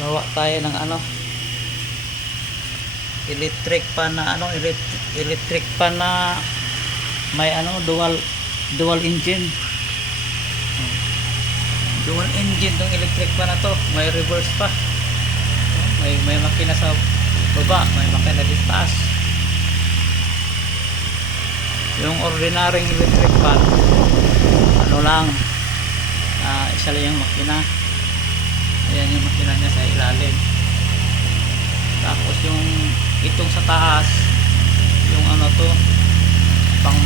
gawa tayo ng ano, electric pan na ano, electric pan na may ano, dual engine. Dual engine tong electric pan na to, may reverse pa. May makina sa baba, may makina dito taas. Yung ordinaryong electric pan, ano lang, isa lang yung makina. Ayan yung makina niya sa ilalim. Tapos yung itong sa taas, yung ano to, pang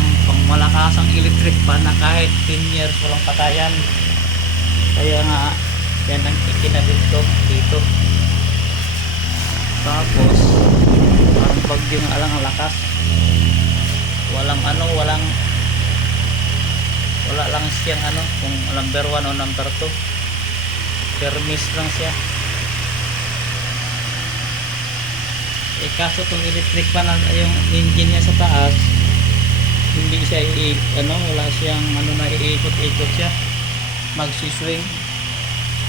malakasang electric pan na kahit 10 years walang patayan. Kaya nga yan ang ikinabit ko dito. Tapos parang bagyo nga lang ang lakas. Wala lang siyang ano, kung number 1 o number 2. Permis lang siya. Kaso itong electric pan, yung engine niya sa taas, hindi siya wala siyang ano na iikot-ikot siya, magsiswing.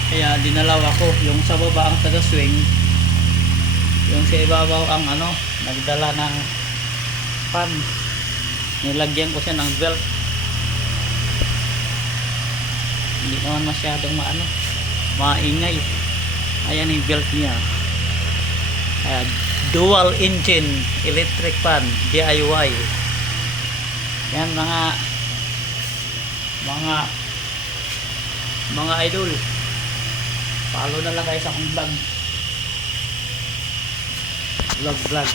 Kaya dinalaw ako yung sa baba ang taga-swing, yung sa ibabaw ang ano, nagdala ng pan. Nilagyan ko siya ng belt. Hindi naman masyadong maingay. Ayan yung belt niya. Dual engine electric pan DIY. Yan mga idol, follow na lang kayo sa akong vlog.